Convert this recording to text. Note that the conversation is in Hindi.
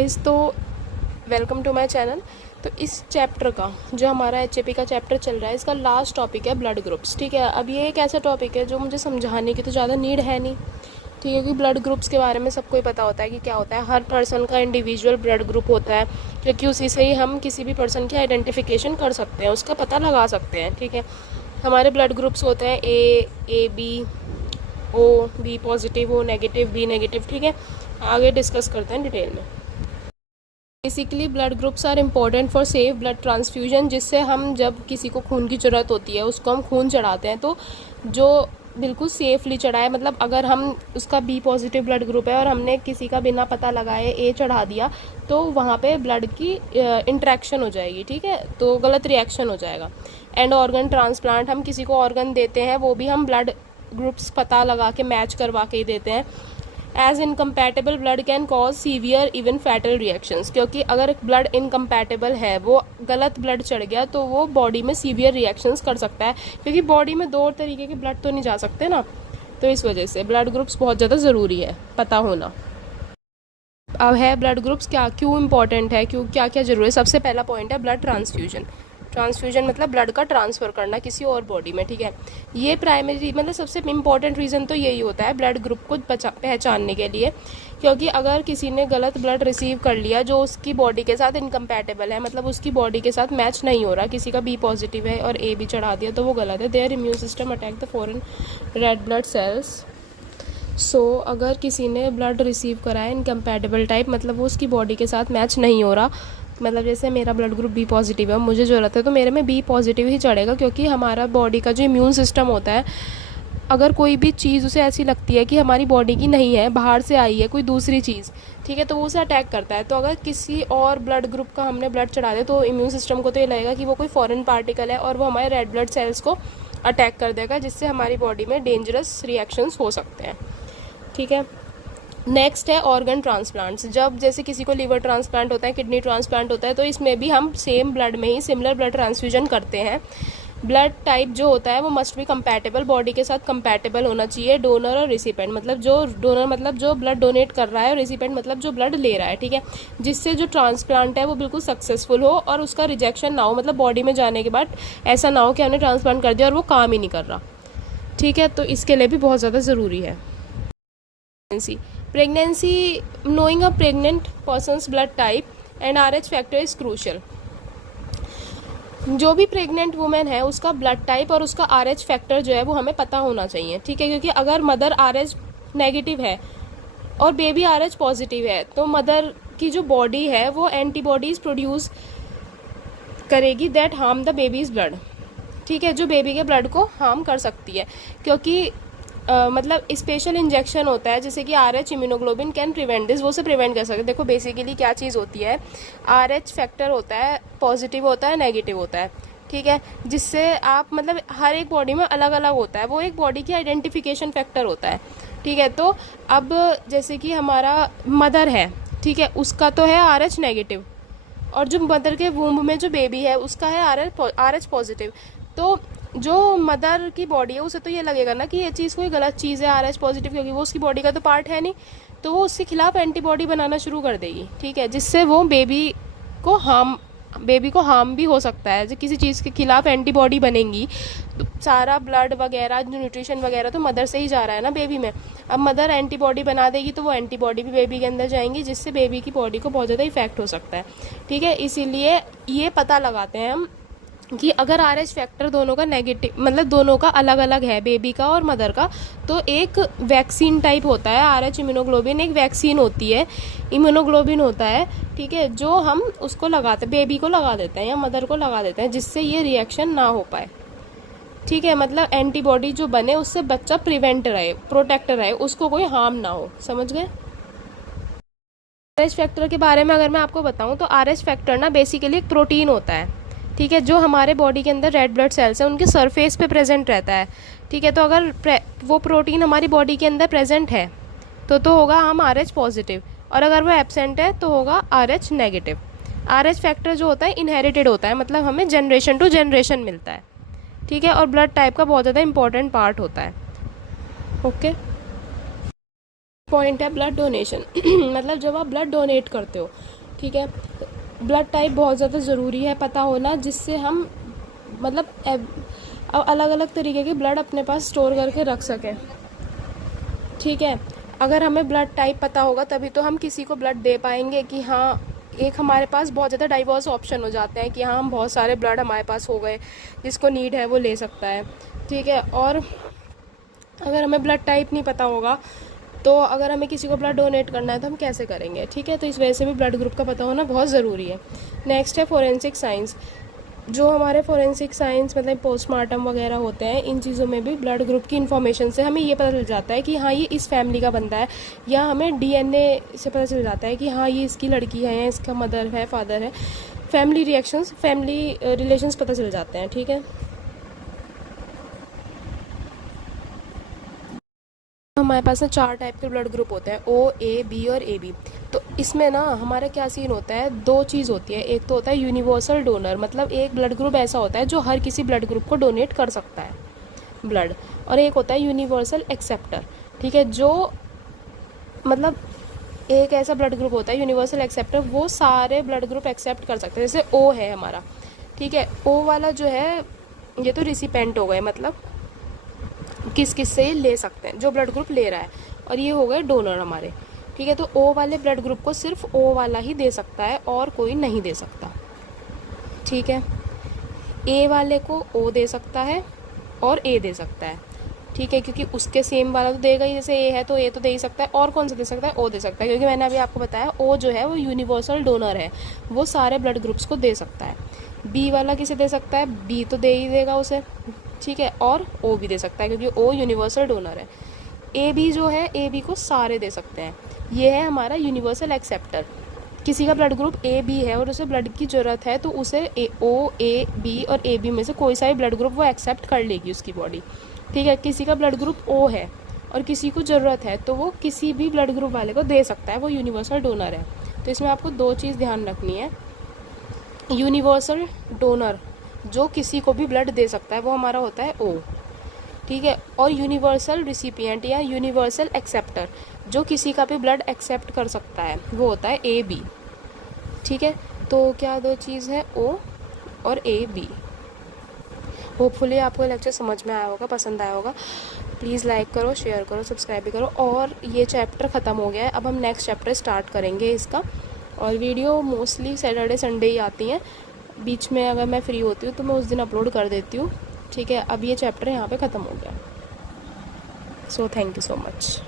गाइस, तो वेलकम टू माय चैनल। तो इस चैप्टर का जो हमारा एचएपी का चैप्टर चल रहा है, इसका लास्ट टॉपिक है ब्लड ग्रुप्स। ठीक है, अब ये एक ऐसा टॉपिक है जो मुझे समझाने की तो ज़्यादा नीड है नहीं। ठीक है, क्योंकि ब्लड ग्रुप्स के बारे में सबको ही पता होता है कि क्या होता है। हर पर्सन का इंडिविजुअल ब्लड ग्रुप होता है, क्योंकि उसी से ही हम किसी भी पर्सन की आइडेंटिफिकेशन कर सकते हैं, उसका पता लगा सकते हैं। ठीक है, हमारे ब्लड ग्रुप्स होते हैं A B, O B positive, O negative, B negative. ठीक है, आगे डिस्कस करते हैं डिटेल में। Basically blood groups are important for safe blood transfusion, जिससे हम जब किसी को खून की ज़रूरत होती है उसको हम खून चढ़ाते हैं, तो जो बिल्कुल सेफली चढ़ाए, मतलब अगर हम उसका बी पॉजिटिव ब्लड ग्रुप है और हमने किसी का बिना पता लगाए ए चढ़ा दिया, तो वहाँ पे ब्लड की इंट्रैक्शन हो जाएगी। ठीक है, तो गलत रिएक्शन हो जाएगा। एंड ऑर्गन ट्रांसप्लांट, हम किसी को ऑर्गन देते हैं वो भी हम ब्लड ग्रुप्स पता लगा के मैच करवा के ही देते हैं। As incompatible blood can cause severe even fatal reactions, क्योंकि अगर ब्लड इनकम्पैटिबल है, वो गलत ब्लड चढ़ गया, तो वो बॉडी में सीवियर रिएक्शंस कर सकता है, क्योंकि बॉडी में दो तरीके के ब्लड तो नहीं जा सकते ना। तो इस वजह से ब्लड ग्रुप्स बहुत ज़्यादा ज़रूरी है पता होना। अब है ब्लड ग्रुप्स क्या क्यों इंपॉर्टेंट है, क्यों क्या क्या जरूरी है। सबसे पहला पॉइंट है ब्लड ट्रांसफ्यूजन। ट्रांसफ्यूजन मतलब ब्लड का ट्रांसफ़र करना किसी और बॉडी में। ठीक है, ये प्राइमरी मतलब सबसे इम्पॉर्टेंट रीज़न तो यही होता है ब्लड ग्रुप को पहचानने के लिए, क्योंकि अगर किसी ने गलत ब्लड रिसीव कर लिया जो उसकी बॉडी के साथ इनकम्पैटिबल है, मतलब उसकी बॉडी के साथ मैच नहीं हो रहा, किसी का बी पॉजिटिव है और ए भी चढ़ा दिया, तो वो गलत है। Their immune system attack the foreign red blood cells. अगर किसी ने ब्लड रिसीव करा है इनकम्पैटिबल टाइप, मतलब वो उसकी बॉडी के साथ मैच नहीं हो रहा, मतलब जैसे मेरा ब्लड ग्रुप बी पॉजिटिव है, मुझे ज़रूरत है तो मेरे में बी पॉजिटिव ही चढ़ेगा, क्योंकि हमारा बॉडी का जो इम्यून सिस्टम होता है, अगर कोई भी चीज़ उसे ऐसी लगती है कि हमारी बॉडी की नहीं है, बाहर से आई है कोई दूसरी चीज़, ठीक है, तो वो उसे अटैक करता है। तो अगर किसी और ब्लड ग्रुप का हमने ब्लड चढ़ा दिया, तो इम्यून सिस्टम को तो ये लगेगा कि वो कोई फॉरेन पार्टिकल है और वो हमारे रेड ब्लड सेल्स को अटैक कर देगा, जिससे हमारी बॉडी में डेंजरस रिएक्शंस हो सकते हैं। ठीक है, नेक्स्ट है ऑर्गन ट्रांसप्लांट्स। जब जैसे किसी को लीवर ट्रांसप्लांट होता है, किडनी ट्रांसप्लांट होता है, तो इसमें भी हम सेम ब्लड में ही सिमिलर ब्लड ट्रांसफ्यूजन करते हैं। ब्लड टाइप जो होता है वो मस्ट बी कंपैटिबल, बॉडी के साथ कंपैटिबल होना चाहिए। डोनर और रिसिपेंट, मतलब जो डोनर मतलब जो ब्लड डोनेट कर रहा है, और रिसिपेंट मतलब जो ब्लड ले रहा है। ठीक है, जिससे जो ट्रांसप्लांट है वो बिल्कुल सक्सेसफुल हो और उसका रिजेक्शन ना हो, मतलब बॉडी में जाने के बाद ऐसा ना हो कि हमने ट्रांसप्लांट कर दिया और वो काम ही नहीं कर रहा। ठीक है, तो इसके लिए भी बहुत ज़्यादा ज़रूरी है। Pregnancy, knowing a pregnant person's blood type and RH factor is crucial। जो भी प्रेग्नेंट वुमेन है उसका ब्लड टाइप और उसका RH फैक्टर जो है वो हमें पता होना चाहिए। ठीक है, क्योंकि अगर मदर RH नेगेटिव है और बेबी RH पॉजिटिव है, तो मदर की जो बॉडी है वो एंटीबॉडीज प्रोड्यूस करेगी that harm the babies blood. ठीक है, जो बेबी के ब्लड को हार्म कर सकती है, क्योंकि मतलब स्पेशल इंजेक्शन होता है, जैसे कि RH immunoglobulin can prevent this, वो उसे प्रिवेंट कर सकते हैं। देखो बेसिकली क्या चीज़ होती है, RH फैक्टर होता है, पॉजिटिव होता है, नेगेटिव होता है। ठीक है, जिससे आप मतलब हर एक बॉडी में अलग अलग होता है, वो एक बॉडी की आइडेंटिफिकेशन फैक्टर होता है। ठीक है, तो अब जैसे कि हमारा मदर है, ठीक है, उसका तो है RH नेगेटिव, और जो मदर के वूम्ब में जो बेबी है उसका है RH पॉजिटिव। तो जो मदर की बॉडी है उसे तो ये लगेगा ना कि ये चीज़ कोई गलत चीज़ है RH पॉजिटिव, क्योंकि वो उसकी बॉडी का तो पार्ट है नहीं, तो वो उसके खिलाफ एंटीबॉडी बनाना शुरू कर देगी। ठीक है, जिससे वो बेबी को हार्म भी हो सकता है। जो किसी चीज़ के खिलाफ एंटीबॉडी बनेंगी तो सारा ब्लड वगैरह, न्यूट्रिशन वगैरह तो मदर से ही जा रहा है ना बेबी में। अब मदर एंटीबॉडी बना देगी तो वो एंटीबॉडी भी बेबी के अंदर जाएंगी, जिससे बेबी की बॉडी को बहुत ज़्यादा इफेक्ट हो सकता है। ठीक है, इसीलिए ये पता लगाते हैं हम कि अगर RH फैक्टर दोनों का नेगेटिव, मतलब दोनों का अलग अलग है, बेबी का और मदर का, तो एक वैक्सीन टाइप होता है। RH इम्यूनोग्लोबिन एक वैक्सीन होती है, इम्यूनोग्लोबिन होता है। ठीक है, जो हम उसको लगाते, बेबी को लगा देते हैं या मदर को लगा देते हैं, जिससे ये रिएक्शन ना हो पाए। ठीक है, मतलब एंटीबॉडी जो बने उससे बच्चा प्रिवेंट रहे, प्रोटेक्ट रहे, उसको कोई हार्म ना हो। समझ गए? RH फैक्टर के बारे में अगर मैं आपको बताऊं, तो RH फैक्टर ना बेसिकली एक प्रोटीन होता है। ठीक है, जो हमारे बॉडी के अंदर रेड ब्लड सेल्स हैं उनके सरफेस पे प्रेजेंट रहता है। ठीक है, तो अगर वो प्रोटीन हमारी बॉडी के अंदर प्रेजेंट है तो होगा हम RH पॉजिटिव, और अगर वो एब्सेंट है तो होगा RH नेगेटिव। RH फैक्टर जो होता है इनहेरिटेड होता है, मतलब हमें जनरेशन टू जनरेशन मिलता है। ठीक है, और ब्लड टाइप का बहुत ज़्यादा इंपॉर्टेंट पार्ट होता है। ओके। पॉइंट है ब्लड डोनेशन। मतलब जब आप ब्लड डोनेट करते हो, ठीक है, ब्लड टाइप बहुत ज़्यादा ज़रूरी है पता होना, जिससे हम मतलब अलग अलग तरीके के ब्लड अपने पास स्टोर करके रख सकें, ठीक है। अगर हमें ब्लड टाइप पता होगा तभी तो हम किसी को ब्लड दे पाएंगे कि हाँ, एक हमारे पास बहुत ज़्यादा डाइवर्स ऑप्शन हो जाते हैं कि हाँ, हम बहुत सारे ब्लड हमारे पास हो गए, जिसको नीड है वो ले सकता है, ठीक है। और अगर हमें ब्लड टाइप नहीं पता होगा तो अगर हमें किसी को ब्लड डोनेट करना है तो हम कैसे करेंगे, ठीक है। तो इस वजह से भी ब्लड ग्रुप का पता होना बहुत ज़रूरी है। नेक्स्ट है फोरेंसिक साइंस। जो हमारे फोरेंसिक साइंस मतलब पोस्टमार्टम वगैरह होते हैं, इन चीज़ों में भी ब्लड ग्रुप की इन्फॉर्मेशन से हमें ये पता चल जाता है कि हाँ, ये इस फैमिली का बंदा है, या हमें डीएनए से पता चल जाता है कि हाँ, ये इसकी लड़की है या इसका मदर है, फादर है। फैमिली रिलेशंस पता चल जाते हैं, ठीक है। हमारे पास ना 4 टाइप के ब्लड ग्रुप होते हैं, ओ, ए, बी और ए बी। तो इसमें ना हमारा क्या सीन होता है, 2 चीज़ होती है। एक तो होता है यूनिवर्सल डोनर, मतलब एक ब्लड ग्रुप ऐसा होता है जो हर किसी ब्लड ग्रुप को डोनेट कर सकता है ब्लड, और एक होता है यूनिवर्सल एक्सेप्टर, ठीक है। जो मतलब एक ऐसा ब्लड ग्रुप होता है यूनिवर्सल एक्सेप्टर, वो सारे ब्लड ग्रुप एक्सेप्ट कर सकते हैं। जैसे ओ है हमारा, ठीक है, ओ वाला जो है ये तो रिसिपेंट हो गए, मतलब किस किस से ले सकते हैं, जो ब्लड ग्रुप ले रहा है, और ये हो गए डोनर हमारे, ठीक है। तो ओ वाले ब्लड ग्रुप को सिर्फ ओ वाला ही दे सकता है और कोई नहीं दे सकता, ठीक है। ए वाले को ओ दे सकता है और ए दे सकता है, ठीक है, क्योंकि उसके सेम वाला तो देगा ही, जैसे ए है तो ए तो दे ही सकता है, और कौन सा दे सकता है, ओ दे सकता है, क्योंकि मैंने अभी आपको बताया ओ जो है वो यूनिवर्सल डोनर है, वो सारे ब्लड ग्रुप्स को दे सकता है। बी वाला किसे दे सकता है, बी तो दे ही देगा उसे, ठीक है, और ओ भी दे सकता है क्योंकि ओ यूनिवर्सल डोनर है। ए बी जो है, ए बी को सारे दे सकते हैं, ये है हमारा यूनिवर्सल एक्सेप्टर। किसी का ब्लड ग्रुप ए बी है और उसे ब्लड की ज़रूरत है तो उसे ओ, ए बी और ए बी में से कोई सा भी ब्लड ग्रुप वो एक्सेप्ट कर लेगी उसकी बॉडी, ठीक है। किसी का ब्लड ग्रुप ओ है और किसी को ज़रूरत है तो वो किसी भी ब्लड ग्रुप वाले को दे सकता है, वो यूनिवर्सल डोनर है। तो इसमें आपको 2 चीज़ ध्यान रखनी है। यूनिवर्सल डोनर जो किसी को भी ब्लड दे सकता है वो हमारा होता है ओ, ठीक है। और यूनिवर्सल रिसिपिएंट या यूनिवर्सल एक्सेप्टर जो किसी का भी ब्लड एक्सेप्ट कर सकता है वो होता है ए बी, ठीक है। तो क्या 2 चीज़ है, ओ और ए बी। होपफुली आपको लेक्चर समझ में आया होगा, पसंद आया होगा। प्लीज़ लाइक करो, शेयर करो, सब्सक्राइब भी करो। और ये चैप्टर ख़त्म हो गया है, अब हम नेक्स्ट चैप्टर स्टार्ट करेंगे इसका। और वीडियो मोस्टली सैटरडे संडे ही आती हैं, बीच में अगर मैं फ्री होती हूँ तो मैं उस दिन अपलोड कर देती हूँ, ठीक है। अब ये चैप्टर यहाँ पे ख़त्म हो गया। So thank you so much.